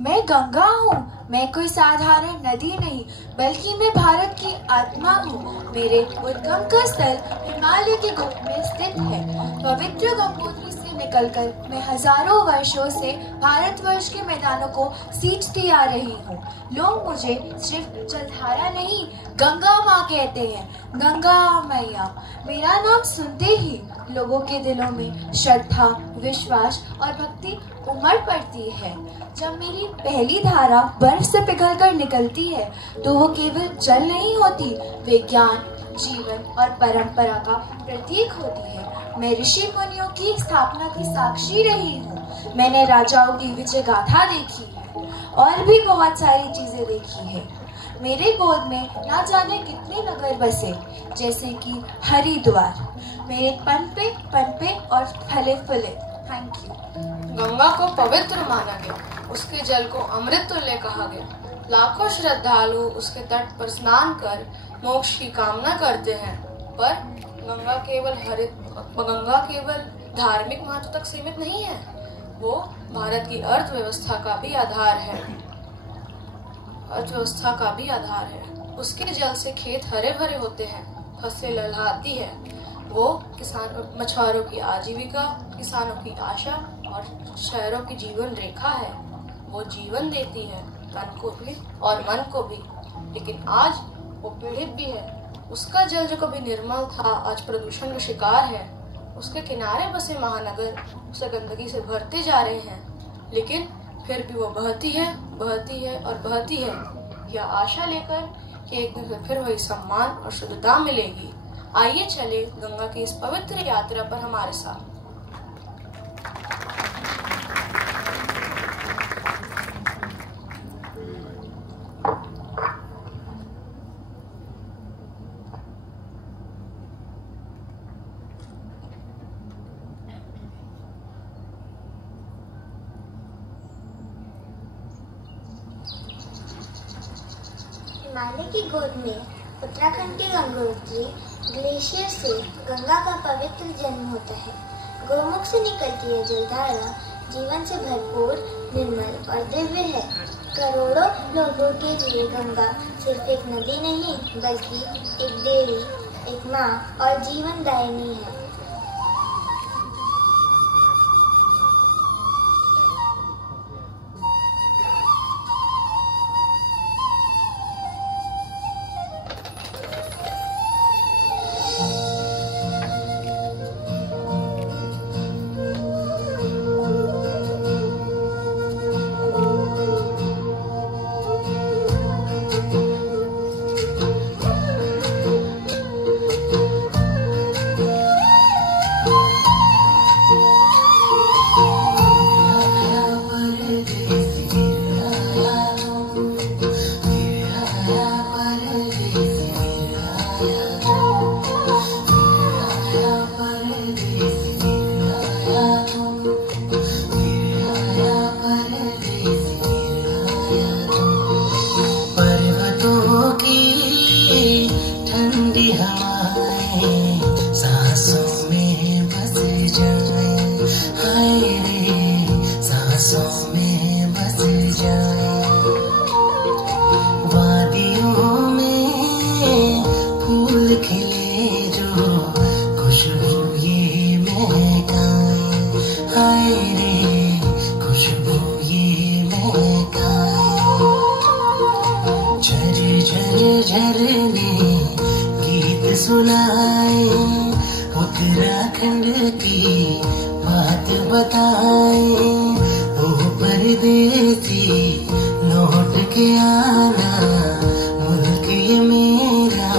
मैं गंगा हूँ। मैं कोई साधारण नदी नहीं, बल्कि मैं भारत की आत्मा हूँ। मेरे उद्गम का स्थल हिमालय के गुफा में स्थित है। पवित्र गंगोत्री से निकलकर मैं हजारों वर्षों से भारतवर्ष के मैदानों को सींचती आ रही हूँ। लोग मुझे सिर्फ जलधारा नहीं, गंगा माँ कहते हैं। गंगा मैया। मेरा नाम सुनते ही लोगों के दिलों में श्रद्धा, विश्वास और भक्ति उमड़ पड़ती है। जब मेरी पहली धारा बर्फ से पिघलकर निकलती है तो वो केवल जल नहीं होती, विज्ञान, जीवन और परंपरा का प्रतीक होती है। मैं ऋषि मुनियों की स्थापना की साक्षी रही हूँ। मैंने राजाओं की विजय गाथा देखी है और भी बहुत सारी चीजें देखी है। मेरे गोद में ना जाने कितने नगर बसे, जैसे कि हरिद्वार। मेरे पनपे और फले फूले। Thank you. गंगा को पवित्र माना गया, उसके जल को अमृत तुल्य कहा गया। लाखों श्रद्धालु उसके तट पर स्नान कर मोक्ष की कामना करते हैं। पर गंगा केवल धार्मिक महत्व तक सीमित नहीं है, वो भारत की अर्थव्यवस्था का भी आधार है। उसके जल से खेत हरे भरे होते हैं, फसलें लहलहाती है। वो मछुआरों की आजीविका, किसानों की आशा और शहरों की जीवन रेखा है। वो जीवन देती है, तन को भी और मन को भी, लेकिन आज वो पीड़ित भी है। उसका जल जो कभी निर्मल था, आज प्रदूषण का शिकार है। उसके किनारे बसे महानगर उसे गंदगी से भरते जा रहे हैं, लेकिन फिर भी वो बहती है और बहती है, यह आशा लेकर कि एक दिन फिर वही सम्मान और शुद्धता मिलेगी। आइए चले गंगा की इस पवित्र यात्रा पर हमारे साथ। हिमालय की गोद में उत्तराखंड के गंगोत्री ग्लेशियर से गंगा का पवित्र जन्म होता है। गोमुख से निकलती यह जलधारा जीवन से भरपूर, निर्मल और दिव्य है। करोड़ों लोगों के लिए गंगा सिर्फ एक नदी नहीं, बल्कि एक देवी, एक माँ और जीवन दायिनी है। झरने गीत सुनाए, उत्तराखंड की बात बताए। ओ परदेसी लौट के आना, मुल्क ये मेरा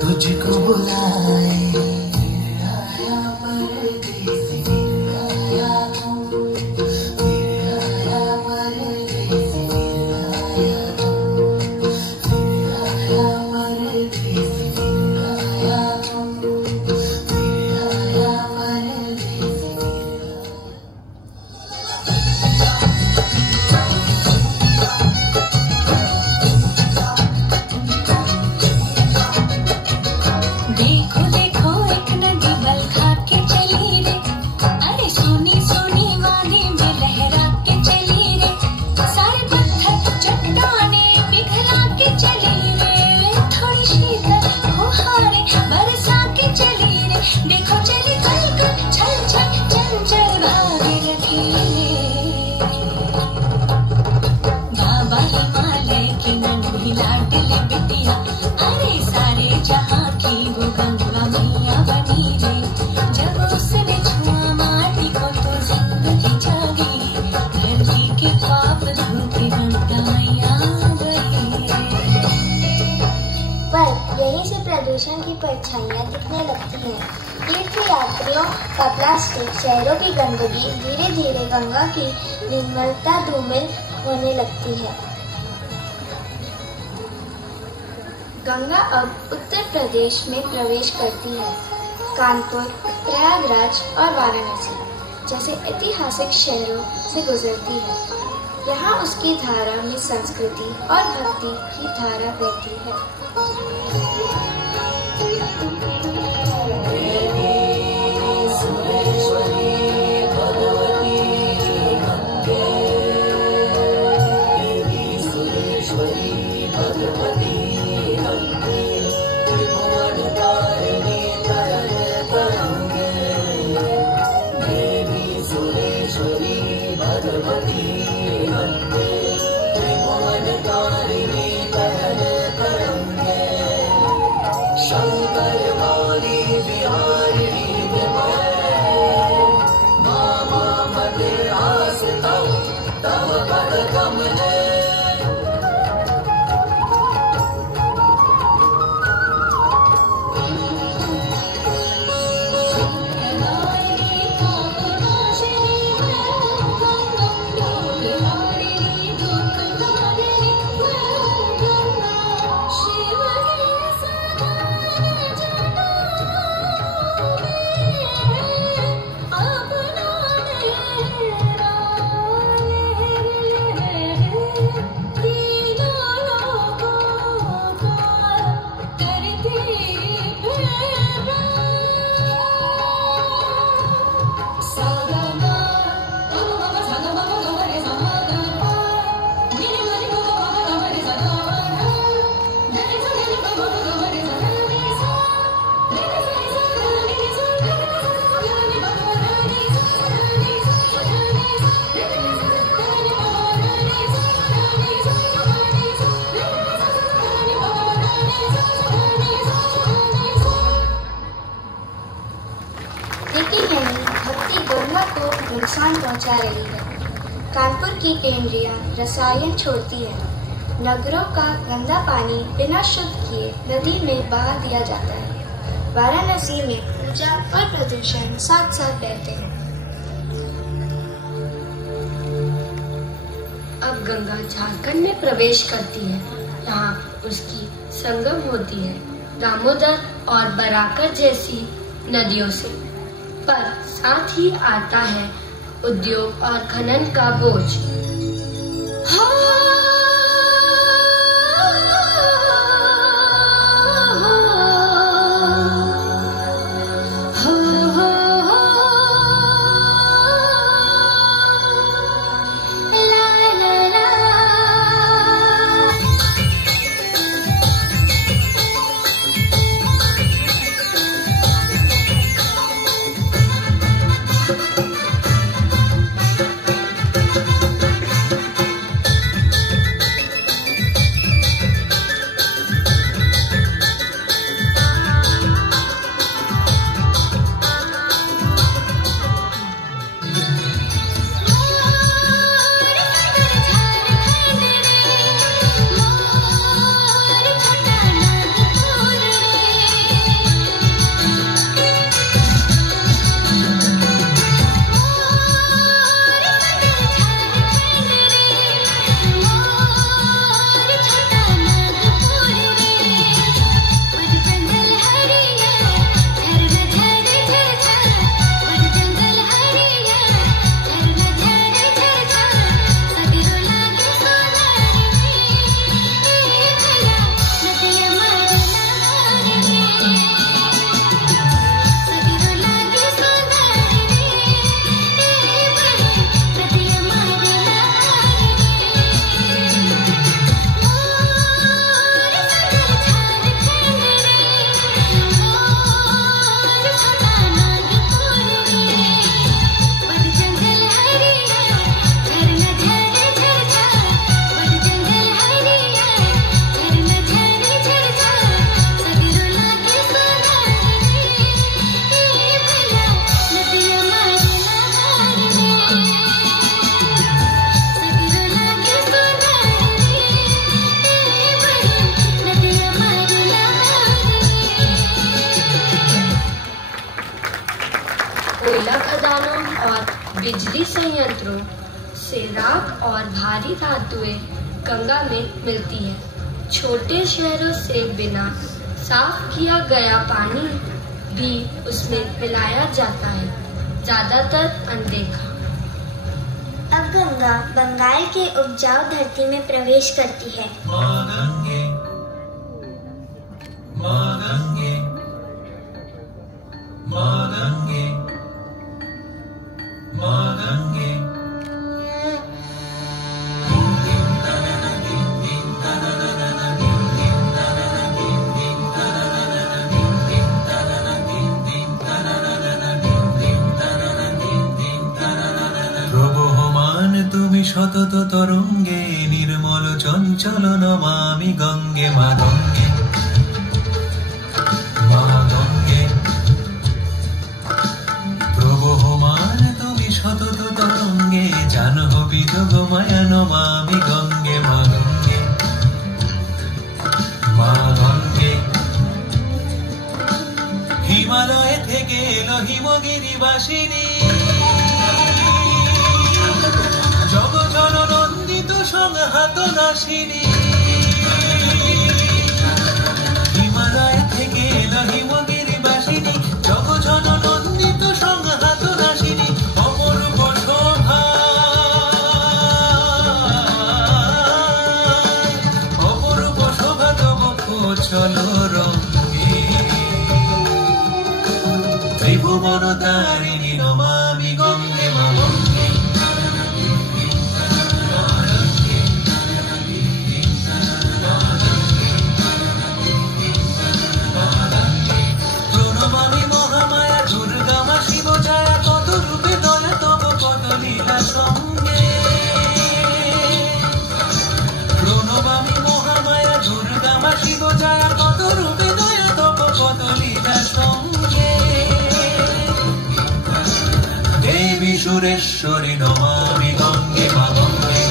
तुझको बुलाए। आया परदेसी आया, फिर आया परदेसी आया, फिर आया परदेसी आया, फिर आया परदेसी। करती हैं। तीर्थयात्रियों का प्लास्टिक, शहरों की गंदगी धीरे धीरे गंगा की निर्मलता धूमिल होने लगती है। गंगा अब उत्तर प्रदेश में प्रवेश करती है। कानपुर, प्रयागराज और वाराणसी जैसे ऐतिहासिक शहरों से गुजरती है। यहाँ उसकी धारा में संस्कृति और भक्ति की धारा बहती है। नुकसान पहुंचा रही है। कानपुर की टेनरियां रसायन छोड़ती है। नगरों का गंदा पानी बिना शुद्ध किए नदी में बहा दिया जाता है। वाराणसी में पूजा और प्रदूषण साथ साथ बहते हैं। अब गंगा झारखंड में प्रवेश करती है। यहाँ उसकी संगम होती है दामोदर और बराकर जैसी नदियों से, पर साथ ही आता है उद्योग और खनन का बोझ। बिजली संयंत्रों से राख और भारी धातुएं गंगा में मिलती है। छोटे शहरों से बिना साफ किया गया पानी भी उसमें मिलाया जाता है, ज्यादातर अनदेखा। अब गंगा बंगाल के उपजाऊ धरती में प्रवेश करती है। माँ गंगे, माँ गंगे, माँ गंगे, माँ गंगे। তুমি শতত তরঙ্গে নির্মল চঞ্চল নমামি গঙ্গে মা গঙ্গে, মা গঙ্গে। প্রবহমান তুমি শতত তরঙ্গে জাহ্নবী যোগমায়া নমামি গঙ্গে মা গঙ্গে, মা গঙ্গে। হিমালয় থেকে এলো হিমগিরিবাসিনী, জগজননন্দিত সংহাত নাশিনী। হিমালয় থেকে এলো হিমগিরিবাসিনী, জগজননন্দিত সংহাত নাশিনী। অপরূপ শোভা, অপরূপ শোভা তব কোচল রঙ্গে। ত্রিভুবন তারিণী নমামি গঙ্গে মা গঙ্গে। देवी सुरेश्वरी नमामि गंगे मा गंगे।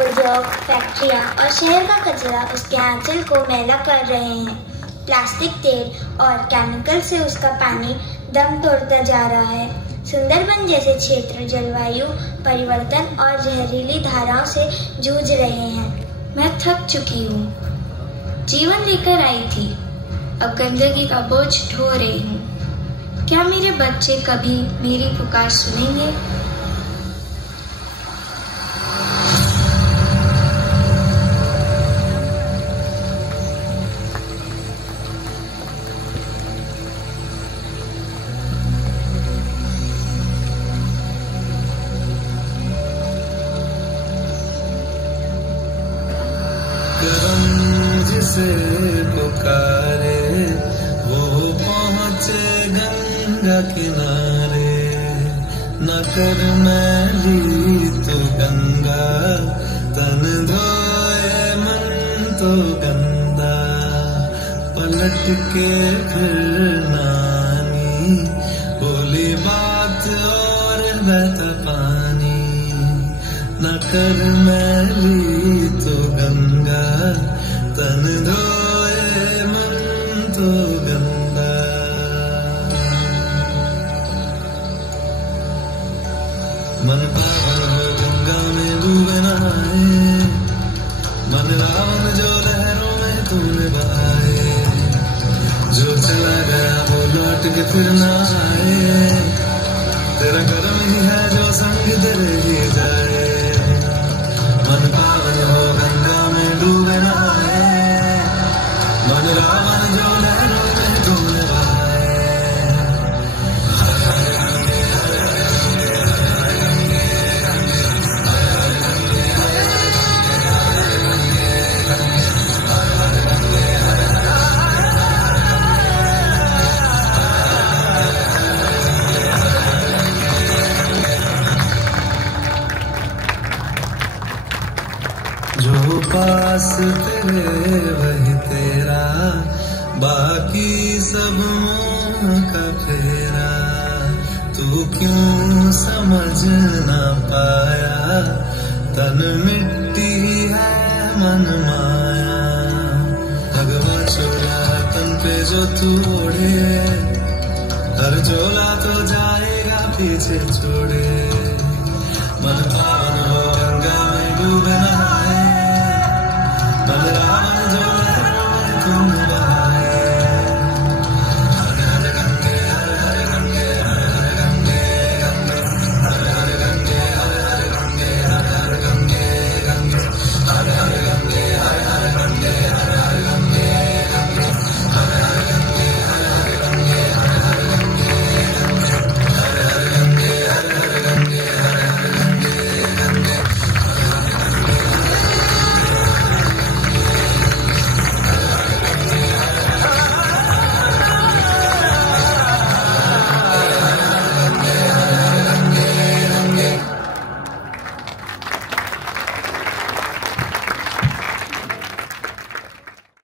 उद्योग, फैक्ट्रियां और शहर का कचरा उसके आंचल को मैला कर रहे हैं। प्लास्टिक, तेल और केमिकल से उसका पानी दम तोड़ता जा रहा है। सुंदरबन जैसे क्षेत्र जलवायु परिवर्तन और जहरीली धाराओं से जूझ रहे हैं। मैं थक चुकी हूँ। जीवन लेकर आई थी, अब गंदगी का बोझ ढो रही हूँ। क्या मेरे बच्चे कभी मेरी पुकार सुनेंगे? जिसे पुकारे वो पहुँचे गंगा किनारे। न कर मैली तो गंगा, तन धोए मन तो गंदा। पलट के फिर नानी बोली बात और बहता पानी। न कर मैली तो गंगा, तन धोए मन तो गंदा। मन पावन हो गंगा में डूबे नहाए, मन रावण जो लहरों में तूने बहाए। जो चला गया वो लौट के फिर ना आए, तेरा कर्म ही है जो संग तेरे ही जाए। मन पावन हो गंगा में डूबे नहाए, मन रावण जो लहरों में तूने बहाए। जो पास तेरे वही तेरा, बाकी सब मोह का फेरा तू क्यों समझ ना पाया। तन मिट्टी है मन माया, भगवान छोड़ा तन पे जो तू ओढ़े, हर झोला तो जाएगा पीछे छोड़े।